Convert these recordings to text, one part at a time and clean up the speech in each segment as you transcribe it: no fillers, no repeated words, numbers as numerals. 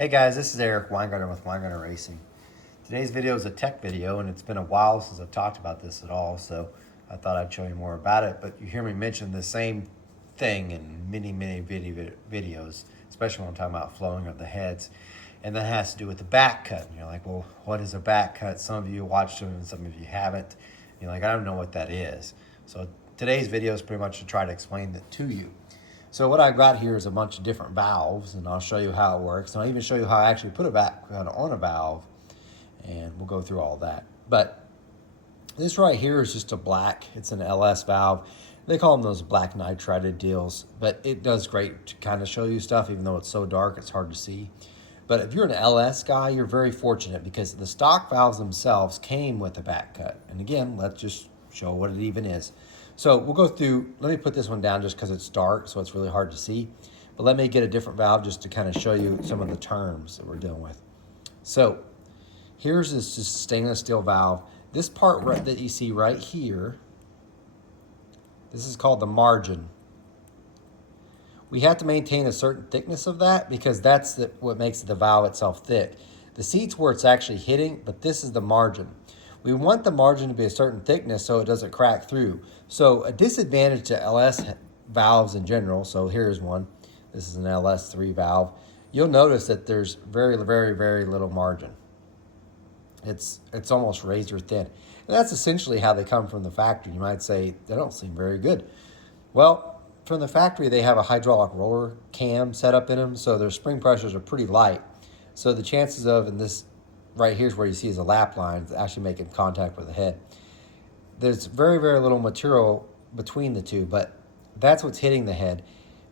Hey guys, this is Eric Weingartner with Weingartner Racing. Today's video is a tech video, and it's been a while since I've talked about this at all, so I thought I'd show you more about it. But you hear me mention the same thing in many videos, especially when I'm talking about flowing of the heads, and that has to do with the back cut. And you're like, well, what is a back cut? Some of you watched them and some of you haven't. You're like, I don't know what that is. So today's video is pretty much to try to explain that to you. So what I've got here is a bunch of different valves, and I'll show you how it works. And I'll even show you how I actually put a back cut on a valve, and we'll go through all that. But this right here is just a black, it's an LS valve. They call them those black nitrided deals, but it does great to kind of show you stuff, even though it's so dark, it's hard to see. But if you're an LS guy, you're very fortunate because the stock valves themselves came with a back cut. And again, let's just show what it even is. So we'll go through, let me put this one down just because it's dark, so it's really hard to see. But let me get a different valve just to kind of show you some of the terms that we're dealing with. So here's this just stainless steel valve. This part that you see right here, this is called the margin. We have to maintain a certain thickness of that because that's what makes the valve itself thick. The seat's where it's actually hitting, but this is the margin. We want the margin to be a certain thickness so it doesn't crack through. So a disadvantage to LS valves in general, so here's one. This is an LS3 valve. You'll notice that there's very little margin. It's almost razor thin. And that's essentially how they come from the factory. You might say, they don't seem very good. Well, from the factory, they have a hydraulic roller cam set up in them, so their spring pressures are pretty light. So the chances of, in this right here's where you see is a lap line, actually making contact with the head. There's very little material between the two, but that's what's hitting the head.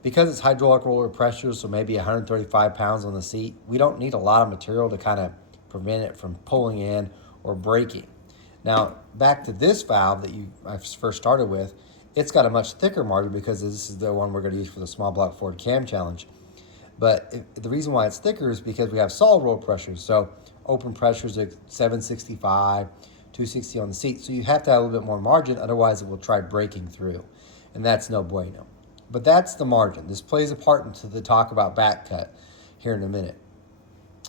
Because it's hydraulic roller pressure, so maybe 135 pounds on the seat, we don't need a lot of material to kind of prevent it from pulling in or breaking. Now, back to this valve that I first started with, it's got a much thicker margin because this is the one we're going to use for the small block Ford Cam Challenge. But the reason why it's thicker is because we have solid roll pressures. So open pressures at 765, 260 on the seat. So you have to have a little bit more margin, otherwise it will try breaking through. And that's no bueno. But that's the margin. This plays a part into the talk about back cut here in a minute.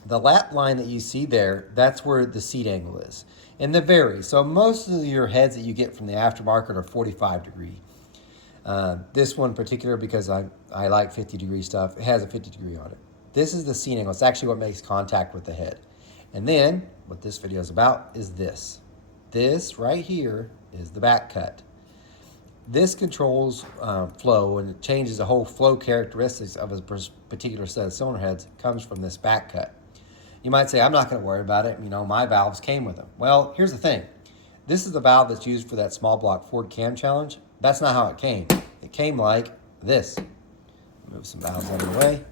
The lap line that you see there, that's where the seat angle is. And they vary. So most of your heads that you get from the aftermarket are 45 degree. This one in particular, because I like 50 degree stuff, it has a 50 degree on it. This is the seat angle. It's actually what makes contact with the head. And then, what this video is about is this. This right here is the back cut. This controls flow, and it changes the whole flow characteristics of a particular set of cylinder heads. It comes from this back cut. You might say, I'm not going to worry about it. You know, my valves came with them. Well, here's the thing. This is the valve that's used for that small block Ford Cam Challenge. That's not how it came. It came like this. Move some valves out of the way.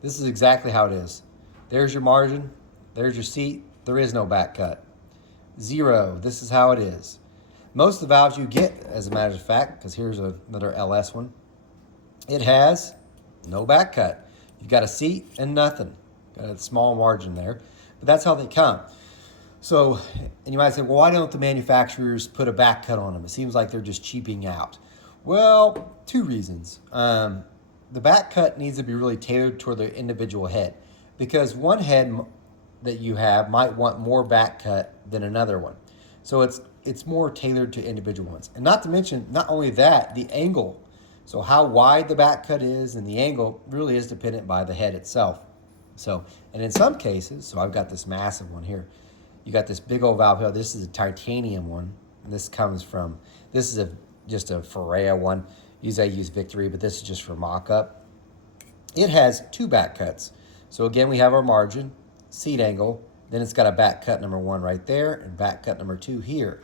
This is exactly how it is. There's your margin. There's your seat. There is no back cut. Zero. This is how it is. Most of the valves you get, as a matter of fact, because here's another LS one, it has no back cut. You've got a seat and nothing. Got a small margin there. But that's how they come. So, and you might say, well, why don't the manufacturers put a back cut on them? It seems like they're just cheaping out. Well, two reasons. The back cut needs to be really tailored toward the individual head, because one head that you have might want more back cut than another one. So it's more tailored to individual ones. And not to mention, not only that, the angle. So how wide the back cut is and the angle really is dependent by the head itself. So, and in some cases, so I've got this massive one here. You got this big old valve here. This is a titanium one. And this comes from, this is just a Ferrea one. Usually I use Victory, but this is just for mock-up. It has two back cuts. So again, we have our margin, seat angle, then it's got a back cut number 1 right there and back cut number 2 here.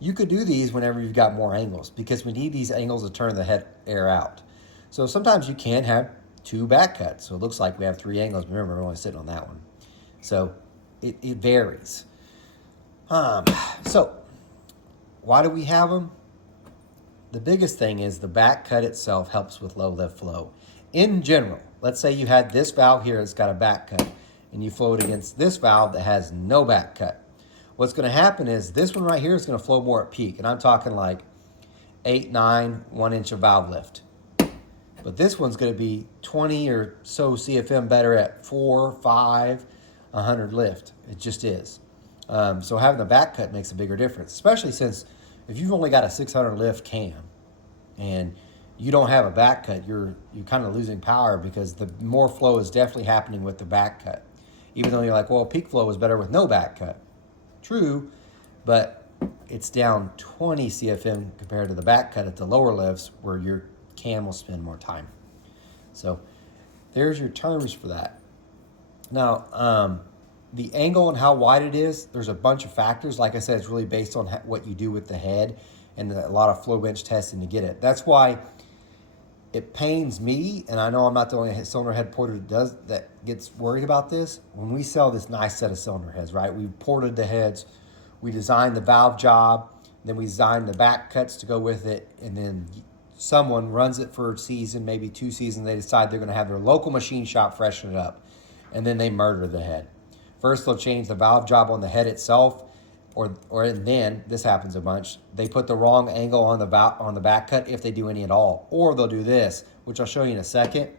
You could do these whenever you've got more angles because we need these angles to turn the head air out. So sometimes you can have 2 back cuts. So it looks like we have 3 angles. Remember, we're only sitting on that one. So it varies. So why do we have them? The biggest thing is the back cut itself helps with low lift flow. In general, let's say you had this valve here that's got a back cut and you flow it against this valve that has no back cut. What's going to happen is this one right here is going to flow more at peak. And I'm talking like 8, 9, 1 inch of valve lift. But this one's going to be 20 or so CFM better at 4, 5, 100 lift. It just is. So having the back cut makes a bigger difference, especially since if you've only got a 600 lift cam and you don't have a back cut, you're kind of losing power because the more flow is definitely happening with the back cut. Even though you're like, well, peak flow is better with no back cut. True, but it's down 20 CFM compared to the back cut at the lower lifts where your cam will spend more time. So there's your terms for that. Now, the angle and how wide it is, there's a bunch of factors. Like I said, it's really based on what you do with the head and a lot of flow bench testing to get it. That's why it pains me, and I know I'm not the only cylinder head porter that gets worried about this. When we sell this nice set of cylinder heads, right? We ported the heads, we designed the valve job, then we designed the back cuts to go with it, and then someone runs it for a season, maybe 2 seasons. They decide they're going to have their local machine shop freshen it up, and then they murder the head. First, they'll change the valve job on the head itself, or then this happens a bunch. They put the wrong angle on the back cut if they do any at all, or they'll do this, which I'll show you in a second.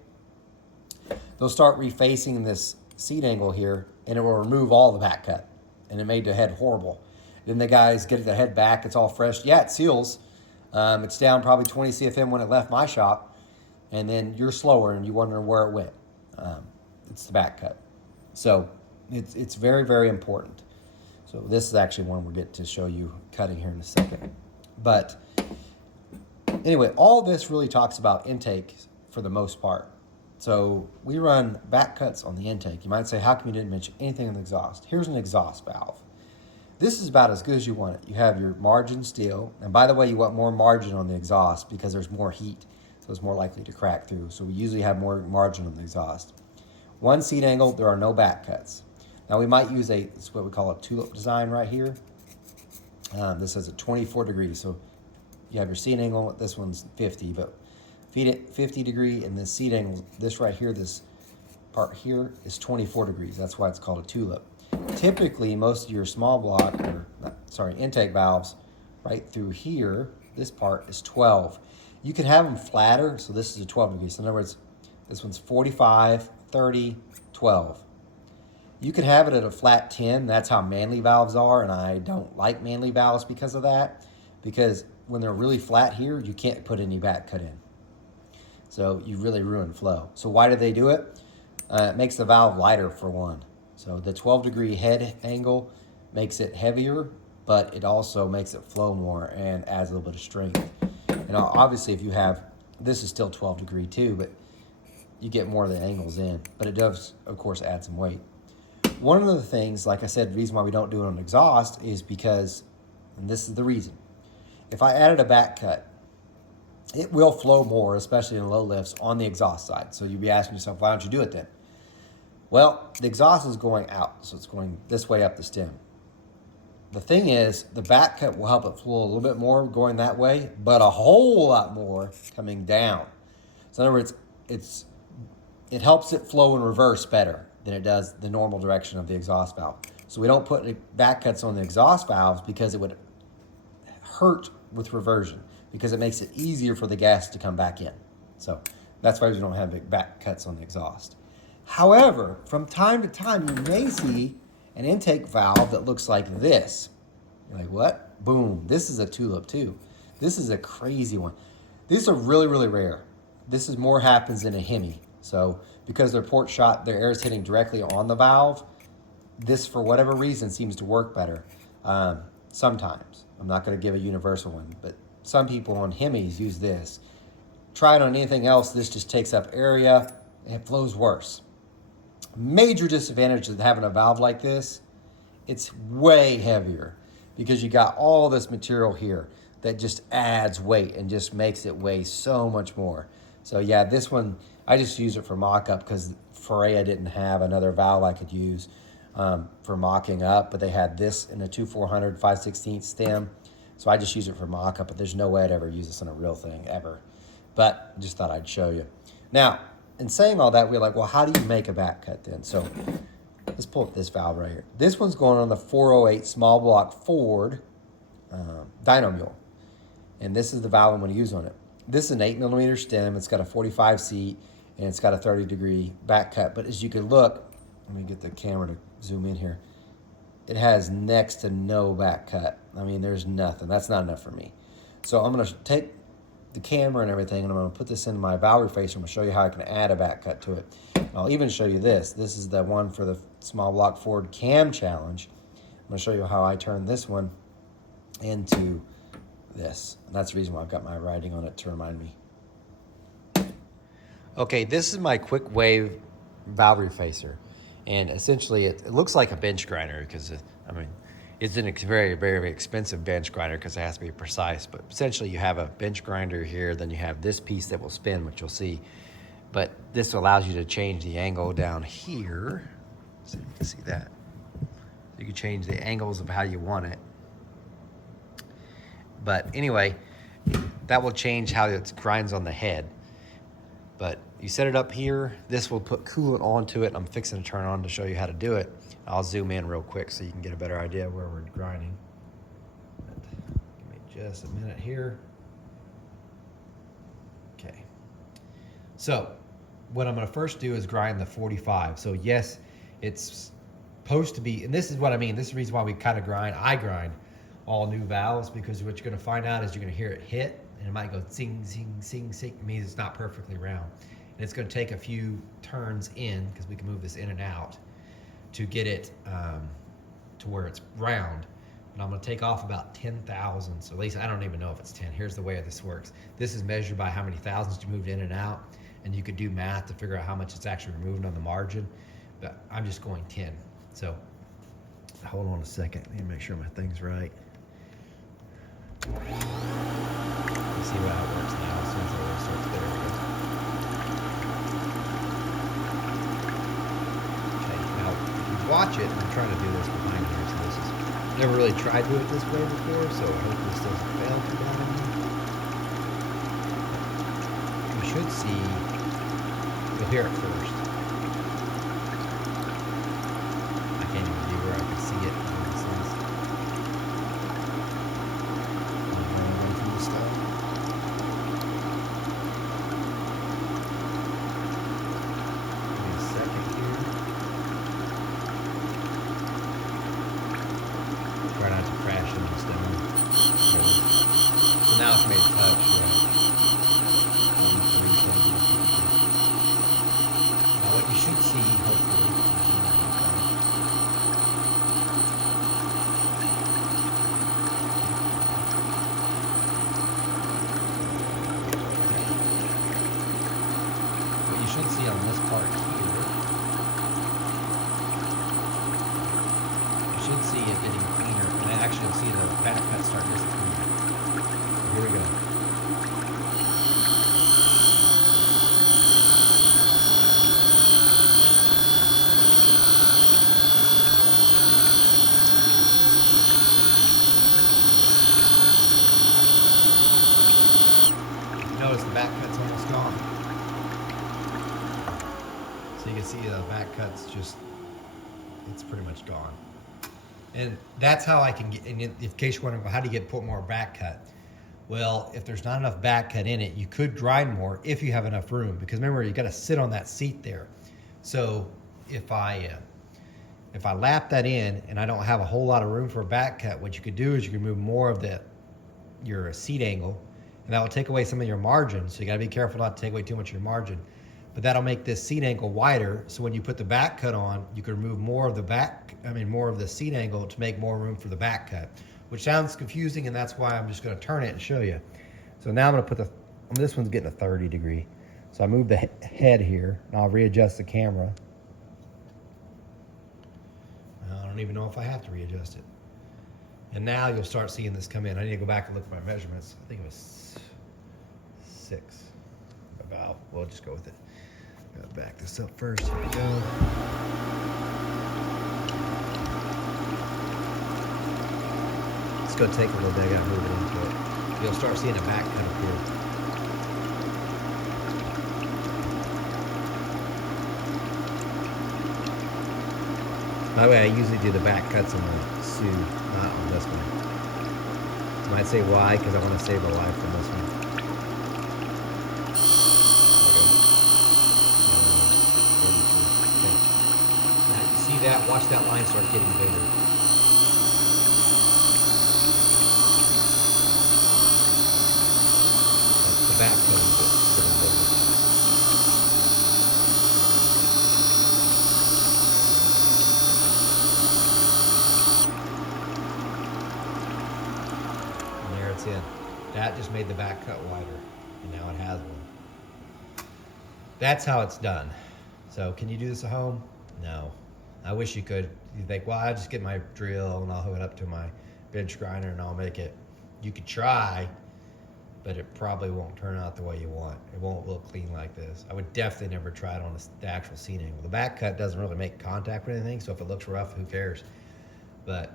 They'll start refacing this seat angle here, and it will remove all the back cut, and it made the head horrible. Then the guys get the head back; it's all fresh. Yeah, it seals. It's down probably 20 CFM when it left my shop, and then you're slower and you wonder where it went. It's the back cut, so it's very, very important. So this is actually one we'll get to show you cutting here in a second. But anyway, all this really talks about intake for the most part. So we run back cuts on the intake. You might say, how come you didn't mention anything on the exhaust? Here's an exhaust valve. This is about as good as you want it. You have your margin steel. And by the way, you want more margin on the exhaust because there's more heat. So it's more likely to crack through. So we usually have more margin on the exhaust. One seat angle, there are no back cuts. Now we might use it's what we call a tulip design right here. This has a 24 degrees. So you have your seat angle, this one's 50, but feed it 50 degree, and this seat angle, this right here, this part here is 24 degrees. That's why it's called a tulip. Typically, most of your small block, intake valves right through here, this part is 12. You can have them flatter, so this is a 12 degrees. So in other words, this one's 45, 30, 12. You can have it at a flat 10. That's how Manley valves are, and I don't like Manley valves because of that. Because when they're really flat here, you can't put any back cut in. So you really ruin flow. So why do they do it? It makes the valve lighter for one. So the 12 degree head angle makes it heavier, but it also makes it flow more and adds a little bit of strength. And obviously if you have, this is still 12 degree too, but you get more of the angles in. But it does, of course, add some weight. One of the things, like I said, the reason why we don't do it on exhaust is because, and this is the reason, if I added a back cut, it will flow more, especially in low lifts, on the exhaust side. So you'd be asking yourself, why don't you do it then? Well, the exhaust is going out, so it's going this way up the stem. The thing is, the back cut will help it flow a little bit more going that way, but a whole lot more coming down. So in other words, it helps it flow in reverse better than it does the normal direction of the exhaust valve. So we don't put back cuts on the exhaust valves because it would hurt with reversion, because it makes it easier for the gas to come back in. So that's why we don't have big back cuts on the exhaust. However, from time to time, you may see an intake valve that looks like this. You're like, what? Boom. This is a tulip too. This is a crazy one. These are really, really rare. This is more happens in a Hemi. So because they're port shot, their air is hitting directly on the valve. This, for whatever reason, seems to work better. Sometimes. I'm not going to give a universal one, but some people on Hemis use this. Try it on anything else, this just takes up area, and it flows worse. Major disadvantage of having a valve like this, it's way heavier because you got all this material here that just adds weight and just makes it weigh so much more. So yeah, this one, I just use it for mock-up because Forea didn't have another valve I could use for mocking up, but they had this in a 2400 5/16 stem. So I just use it for mock-up, but there's no way I'd ever use this on a real thing, ever. But I just thought I'd show you. Now, in saying all that, we're like, well, how do you make a back cut then? So let's pull up this valve right here. This one's going on the 408 small block Ford dyno mule. And this is the valve I'm going to use on it. This is an 8mm stem. It's got a 45 seat and it's got a 30-degree back cut. But as you can look, let me get the camera to zoom in here. It has next to no back cut. I mean, there's nothing. That's not enough for me. So I'm gonna take the camera and everything and I'm gonna put this into my valve refacer. I'm gonna show you how I can add a back cut to it. And I'll even show you this. This is the one for the small block Ford Cam Challenge. I'm gonna show you how I turn this one into this. And that's the reason why I've got my writing on it to remind me. Okay, this is my quick wave valve refacer. And essentially it looks like a bench grinder because I mean, it's a very, very expensive bench grinder because it has to be precise. But essentially you have a bench grinder here, then you have this piece that will spin, which you'll see. But this allows you to change the angle down here. So you can see that. You can change the angles of how you want it. But anyway, that will change how it grinds on the head. But you set it up here. This will put coolant onto it. I'm fixing to turn it on to show you how to do it. I'll zoom in real quick so you can get a better idea of where we're grinding. But give me just a minute here. Okay. So what I'm gonna first do is grind the 45. So yes, it's supposed to be, and this is what I mean, this is the reason why we kind of grind, I grind all new valves, because what you're gonna find out is you're gonna hear it hit, and it might go zing, zing, zing, zing. It means it's not perfectly round. And it's gonna take a few turns in, because we can move this in and out, to get it to where it's round. And I'm gonna take off about 10 thousandths, or at least I don't even know if it's 10. Here's the way this works. This is measured by how many thousandths you moved in and out, and you could do math to figure out how much it's actually removing on the margin, but I'm just going 10. So hold on a second, let me make sure my thing's right. Let's see how it works now as soon as I start. There we go. Okay, now if you watch it, I'm trying to do this behind here, so this is, never really tried to do it this way before, so I hope this doesn't fail too bad on me. You should see, you'll hear it first. I can't even do where I can see it. Now it's made touch. Now what you should see, hopefully, what you should see on this part here, you should see it getting cleaner, and I actually see the back cut start disappearing. Here we go. Notice the back cut's almost gone. So you can see the back cut's just, it's pretty much gone. And that's how I can get, and in case you're wondering, well, how do you put more back cut? Well, if there's not enough back cut in it, you could grind more if you have enough room, because remember, you got to sit on that seat there. So if I lap that in and I don't have a whole lot of room for a back cut, what you could do is you can move more of your seat angle, and that will take away some of your margin. So you got to be careful not to take away too much of your margin. But that'll make this seat angle wider. So when you put the back cut on, you can remove more of the seat angle to make more room for the back cut, which sounds confusing, and that's why I'm just going to turn it and show you. So now I'm going to put this one's getting a 30 degree. So I move the head here, and I'll readjust the camera. I don't even know if I have to readjust it. And now you'll start seeing this come in. I need to go back and look at my measurements. I think it was 6. About, we'll just go with it. Gotta back this up first. Here we go. It's gonna take a little bit. I gotta move it into it. You'll start seeing a back cut up here. By the way, I usually do the back cuts on the Sioux, not on this one. You might say why, because I want to save a life on this one. see that? Watch that line start getting bigger. That's the back cutting getting bigger. And there it's in. That just made the back cut wider, and now it has one. That's how it's done. So can you do this at home? No. I wish you could. You think, well, I'll just get my drill and I'll hook it up to my bench grinder and I'll make it. You could try, but it probably won't turn out the way you want. It won't look clean like this. I would definitely never try it on the actual seat angle. The back cut doesn't really make contact with anything, so if it looks rough, who cares? But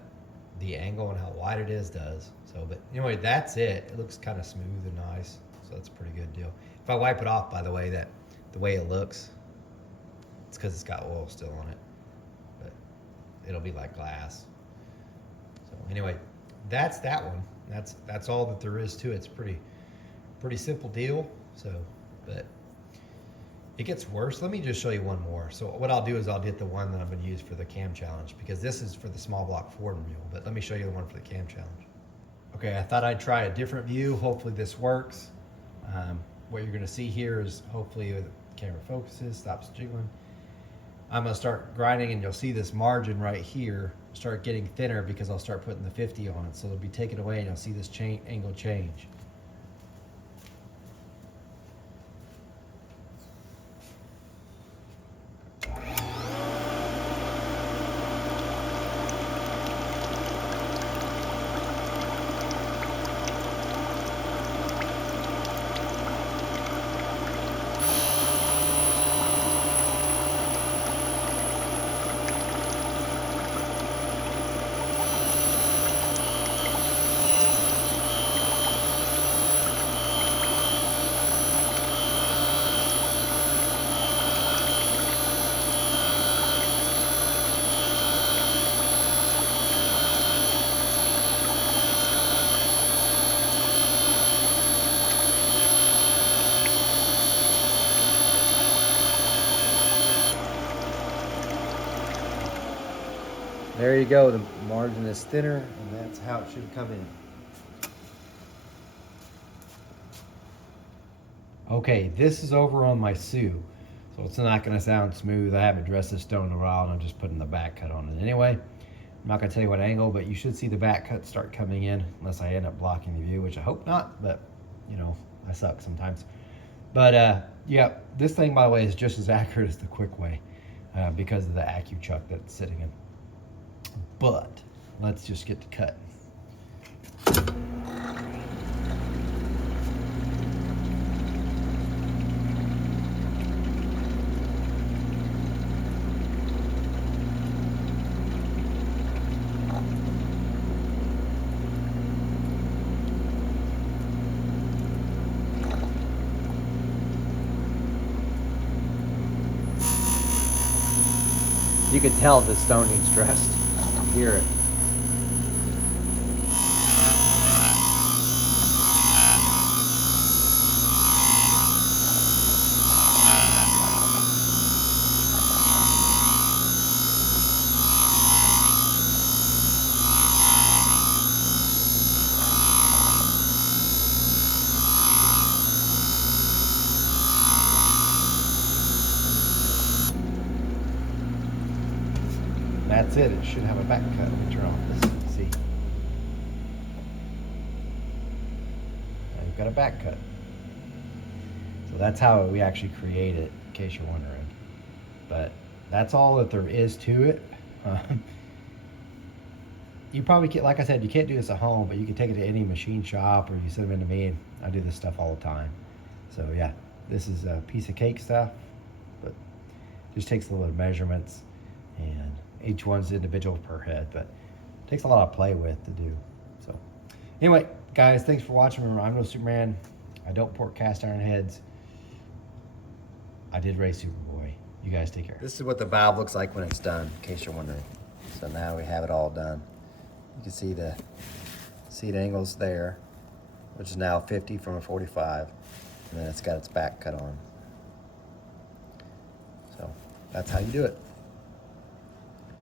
the angle and how wide it is does. So, but anyway, that's it. It looks kind of smooth and nice, so that's a pretty good deal. If I wipe it off, by the way, the way it looks, it's because it's got oil still on it, but it'll be like glass. So anyway, that's that one. That's all that there is to it. It's pretty simple deal. So, but it gets worse. Let me just show you one more. So what I'll do is I'll get the one that I'm going to use for the cam challenge, because this is for the small block Ford mule, but let me show you the one for the cam challenge. Okay, I thought I'd try a different view. Hopefully this works. What you're going to see here is hopefully the camera focuses, stops jiggling. I'm going to start grinding, and you'll see this margin right here start getting thinner because I'll start putting the 50 on it. So it'll be taken away and you'll see this angle change. There you go, the margin is thinner, and that's how it should come in. Okay, this is over on my Sioux, so it's not gonna sound smooth. I haven't dressed this stone in a while, and I'm just putting the back cut on it. Anyway, I'm not gonna tell you what angle, but you should see the back cut start coming in, unless I end up blocking the view, which I hope not, but you know, I suck sometimes. But yeah, this thing, by the way, is just as accurate as the Quick Way because of the AccuChuck that's sitting in. But let's just get to cut. You can tell the stone needs dressed. Hear it. That's it. It should have a back cut. Let me turn off this. See? Now you've got a back cut. So that's how we actually create it, in case you're wondering. But that's all that there is to it. You probably can't, like I said, you can't do this at home, but you can take it to any machine shop, or you send them into me, and I do this stuff all the time. So yeah, this is a piece of cake stuff, but just takes a little bit of measurements, and each one's individual per head, but it takes a lot of play with to do. So anyway, guys, thanks for watching. Remember, I'm no Superman. I don't port cast iron heads. I did race Superboy. You guys take care. This is what the valve looks like when it's done, in case you're wondering. So now we have it all done. You can see the seat angles there, which is now 50 from a 45, and then it's got its back cut on. So that's how you do it.